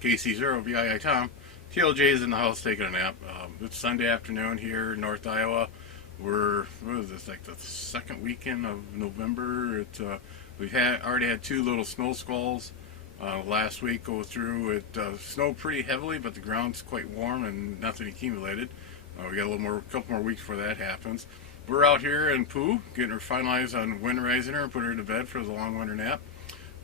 KC0VII Tom. TLJ's in the house taking a nap. It's Sunday afternoon here in North Iowa. We're, what is this, like the second weekend of November. We've already had two little snow squalls last week go through. It snowed pretty heavily, but the ground's quite warm and nothing accumulated. We got a couple more weeks before that happens. We're out here in Pooh getting her finalized on winterizing her and put her to bed for the long winter nap.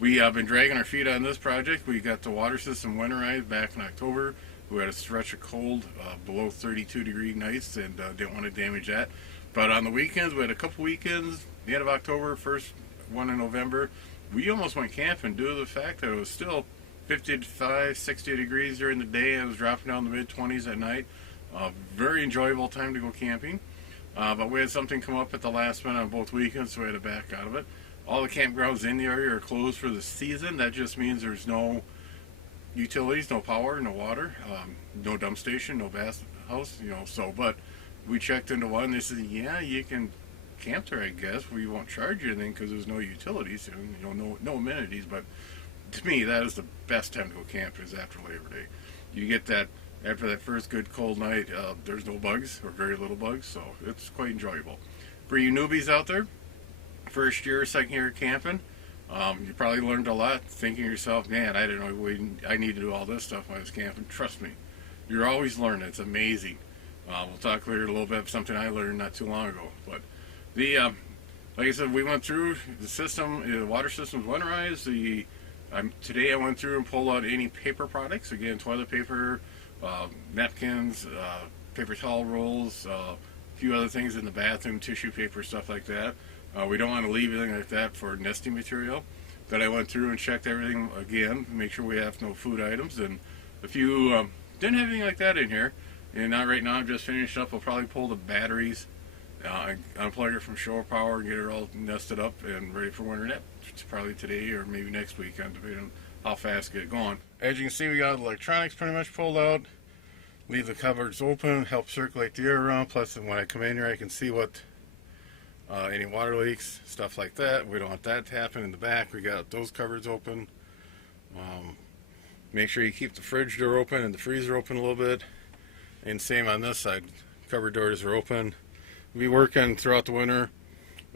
We have been dragging our feet on this project. We got the water system winterized back in October. We had a stretch of cold below 32-degree nights and didn't want to damage that. But on the weekends, we had a couple weekends, the end of October, first one in November. We almost went camping due to the fact that it was still 55, 60 degrees during the day and it was dropping down the mid-20s at night. Very enjoyable time to go camping. But we had something come up at the last minute on both weekends, so we had to back out of it. All the campgrounds in the area are closed for the season. That just means there's no utilities, no power, no water, no dump station, no bath house, but we checked into one. They said, yeah, you can camp there, I guess. We won't charge you anything because there's no utilities, no amenities. But to me, that is the best time to go camp is after Labor Day. You get that. After that first good cold night, there's no bugs or very little bugs, so it's quite enjoyable. For you newbies out there, first year, second year camping, you probably learned a lot thinking to yourself, man, I didn't know I need to do all this stuff when I was camping. Trust me, you're always learning. It's amazing. We'll talk later a little bit of something I learned not too long ago. But like I said, we went through the system, the water system's winterized. Today I went through and pulled out any paper products, again, toilet paper, napkins, paper towel rolls, a few other things in the bathroom, tissue paper, stuff like that. We don't want to leave anything like that for nesting material. Then I went through and checked everything again, make sure we have no food items, and a few didn't have anything like that in here. And right now I'm just finished up. I'll probably pull the batteries, unplug it from shore power, and get it all nested up and ready for winter nap. It's probably today or maybe next weekend, depending on how fast I get it going. As you can see, we got the electronics pretty much pulled out. Leave the cupboards open, help circulate the air around. Plus, when I come in here, I can see what any water leaks, stuff like that. We don't want that to happen in the back. We got those cupboards open. Make sure you keep the fridge door open and the freezer open a little bit. And same on this side. Cupboard doors are open. We'll be working throughout the winter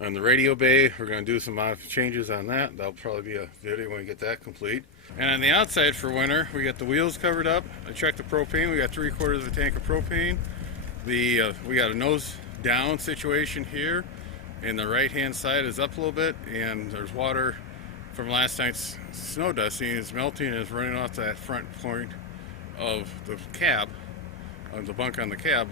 on the radio bay. We're going to do some changes on that. That'll probably be a video when we get that complete. And on the outside for winter, we got the wheels covered up. I checked the propane. We got 3/4 of a tank of propane. We got a nose down situation here, and the right hand side is up a little bit, and there's water from last night's snow dusting. It's melting and it's running off that front point of the cab, of the bunk on the cab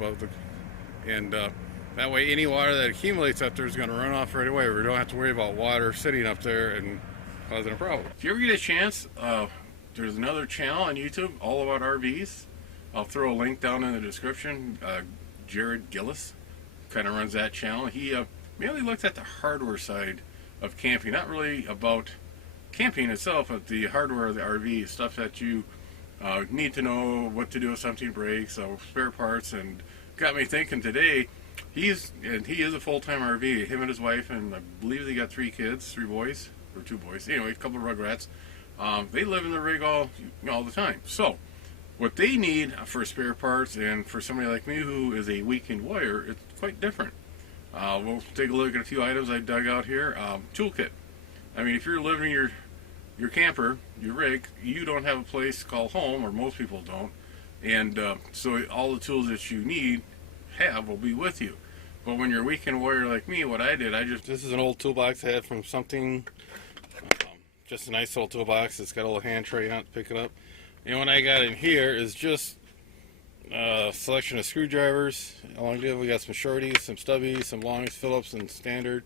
that way any water that accumulates up there is going to run off right away. We don't have to worry about water sitting up there and causing a problem. If you ever get a chance, there's another channel on YouTube all about RVs. I'll throw a link down in the description. Jared Gillis kind of runs that channel. He mainly looks at the hardware side of camping, not really about camping itself, but the hardware of the RV, stuff that you need to know what to do if something breaks, spare parts, and got me thinking today. He is a full-time RV. Him and his wife, and I believe they got 3 kids, 3 boys or 2 boys. Anyway, a couple of rugrats. They live in the rig all the time. So, what they need for spare parts, and for somebody like me who is a weekend warrior, it's quite different. We'll take a look at a few items I dug out here. Toolkit. I mean, if you're living in your camper, your rig, you don't have a place to call home, or most people don't, and so all the tools that you need will be with you. But when you're a weekend warrior like me, what I did, this is an old toolbox I had from something, just a nice old toolbox. It's got a little hand tray on it to pick it up. And what I got in here is just a selection of screwdrivers. Along with it, we got some shorties, some stubbies, some longs, Phillips, and standard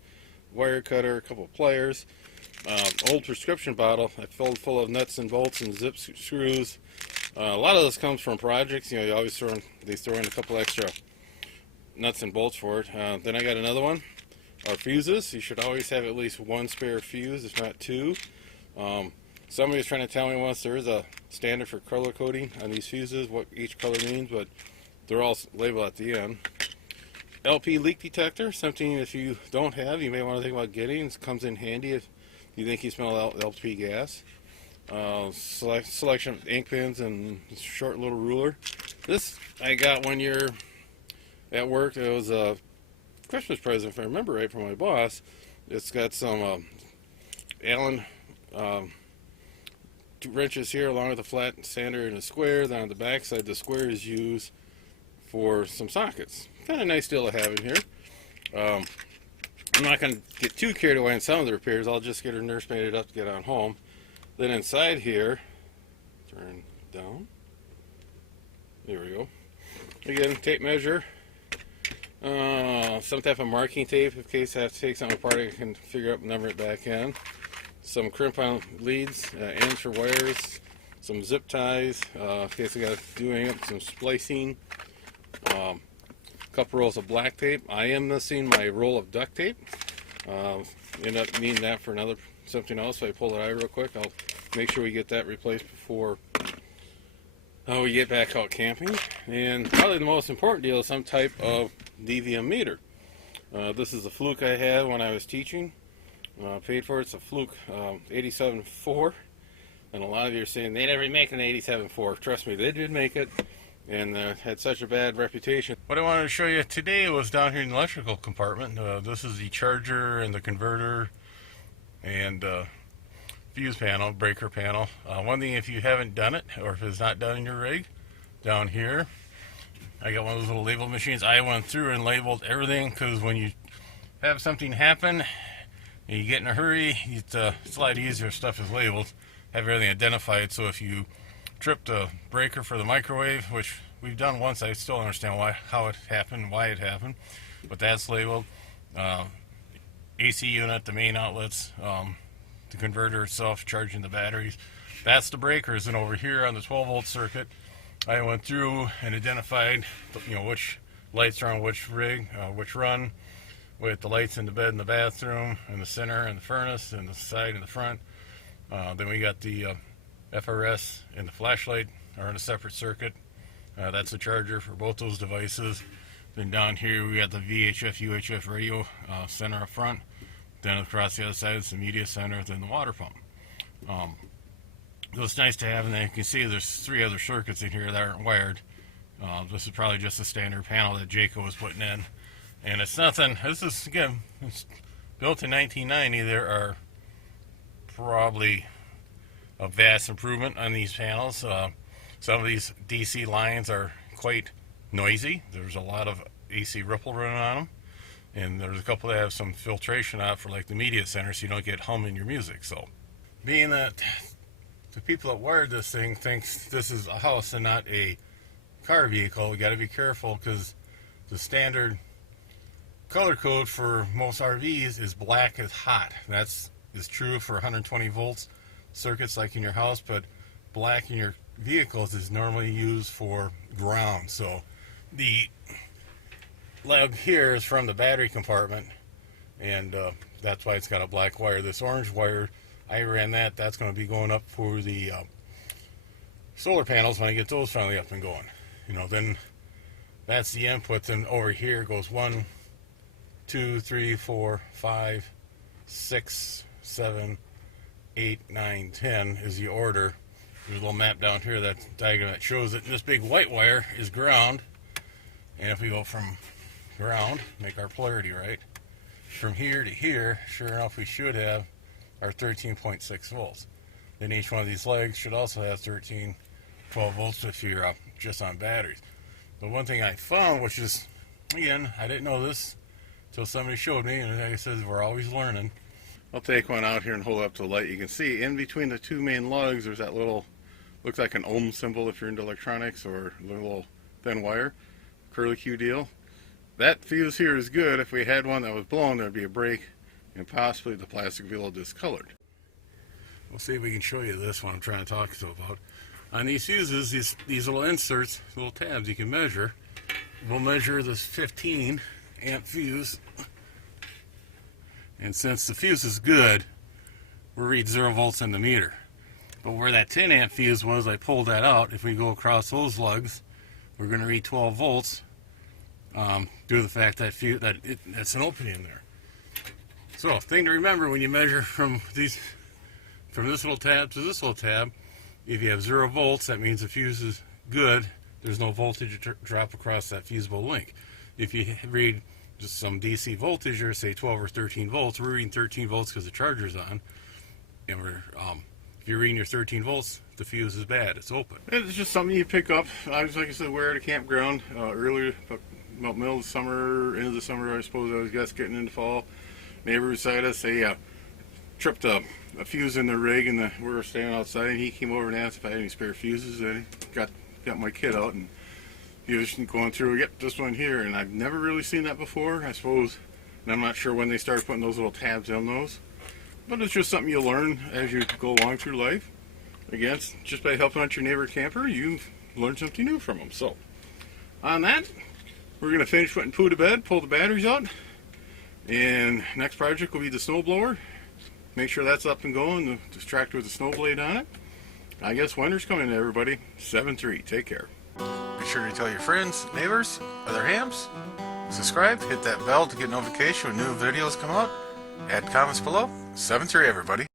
wire cutter, a couple of pliers, old prescription bottle I filled full of nuts and bolts and zip screws. A lot of this comes from projects. You always throw in a couple extra nuts and bolts for it. Then I got another one. Our fuses. You should always have at least 1 spare fuse, if not 2. Somebody was trying to tell me once there is a standard for color coding on these fuses, what each color means, but they're all labeled at the end. LP leak detector, something if you don't have, you may want to think about getting. It comes in handy if you think you smell LP gas. selection of ink pens and short little ruler. This I got one year at work. It was a Christmas present, if I remember right, from my boss. It's got some Allen wrenches here along with a flat sander and a square. Then on the back side, the square is used for some sockets. Kind of nice deal to have in here. I'm not going to get too carried away in some of the repairs. I'll just get her nursemaided up to get on home. Then inside here, turn down. There we go. Again, tape measure. Some type of marking tape in case I have to take something apart. I can figure out and number it back in. Some crimp on leads, ends for wires. Some zip ties in case I got to do anything. Some splicing. Couple rolls of black tape. I am missing my roll of duct tape. End up needing that for something else. So I pull it out real quick. I'll make sure we get that replaced before we get back out camping. And probably the most important deal is some type of DVM meter. This is a Fluke I had when I was teaching. Paid for it. It's a Fluke 87.4. And a lot of you are saying they never make an 87.4. Trust me, they did make it. And had such a bad reputation. What I wanted to show you today was down here in the electrical compartment. This is the charger and the converter and fuse panel, breaker panel. One thing, if you haven't done it, or if it's not done in your rig, down here, I got one of those little label machines. I went through and labeled everything, because when you have something happen and you get in a hurry, it's a lot easier if stuff is labeled, have everything identified. So if you tripped a breaker for the microwave, which we've done once, I still understand how it happened, why it happened, but that's labeled. AC unit, the main outlets, the converter itself charging the batteries, that's the breakers. And over here on the 12-volt circuit, I went through and identified which lights are on which rig, which run, with the lights in the bed and the bathroom and the center and the furnace and the side and the front. Then we got the FRS and the flashlight are in a separate circuit. That's the charger for both those devices. Then down here we got the VHF, UHF radio center up front. Then across the other side is the media center, then the water pump. So it's nice to have, and then you can see there's 3 other circuits in here that aren't wired. This is probably just a standard panel that Jaco was putting in. And it's nothing, this is, again, it's built in 1990. There are probably a vast improvement on these panels. Some of these DC lines are quite noisy. There's a lot of AC ripple running on them, and there's a couple that have some filtration out for like the media center, so you don't get hum in your music. So being that the people that wired this thing thinks this is a house and not a car vehicle, we got to be careful, because the standard color code for most RVs is black is hot. That's true for 120 volts circuits like in your house, but black in your vehicles is normally used for ground. So the leg here is from the battery compartment, and that's why it's got a black wire. This orange wire, I ran that's going to be going up for the solar panels when I get those finally up and going. Then that's the input. Then over here goes 1, 2, 3, 4, 5, 6, 7, 8, 9, 10 is the order. There's a little map down here, that diagram that shows it. And this big white wire is ground. And if we go from ground, make our polarity right, from here to here, sure enough, we should have our 13.6 volts. Then each one of these legs should also have 12 volts if you're just on batteries. But one thing I found, which is, again, I didn't know this until somebody showed me, and like I said, we're always learning. I'll take one out here and hold it up to the light. You can see in between the 2 main lugs, there's that little, looks like an ohm symbol if you're into electronics, or a little thin wire, curlicue deal. That fuse here is good. If we had one that was blown, there'd be a break, and possibly the plastic would be a little discolored. We'll see if we can show you this one I'm trying to talk to you about. On these fuses, these little inserts, little tabs you can measure. We'll measure this 15 amp fuse. And since the fuse is good, we'll read 0 volts in the meter. But where that 10 amp fuse was, I pulled that out. If we go across those lugs, we're going to read 12 volts due to the fact that that's an opening in there. So, thing to remember when you measure from these from this little tab to this little tab. If you have 0 volts, that means the fuse is good. There's no voltage drop across that fusible link. If you read just some DC voltage, or say 12 or 13 volts, we're reading 13 volts because the charger's on. And if you're reading your 13 volts, the fuse is bad. It's open. It's just something you pick up. I was, like I said, we're at a campground earlier, about middle of the summer, end of the summer, I suppose. I guess getting into fall. Neighbor beside us, they tripped a fuse in the rig, and we were standing outside, and he came over and asked if I had any spare fuses. And I got my kit out, and he was going through, yep, this one here, and I've never really seen that before, I suppose. And I'm not sure when they started putting those little tabs on those. But it's just something you learn as you go along through life. Again, just by helping out your neighbor camper, you learn something new from them. So, on that, we're going to finish putting Pooh to bed, pull the batteries out, and next project will be the snow blower. Make sure that's up and going, this tractor with the snow blade on it. I guess winter's coming, everybody. 7-3, take care. Be sure to tell your friends, neighbors, other hams. Subscribe, hit that bell to get notification when new videos come out. Add comments below. 7-3, everybody.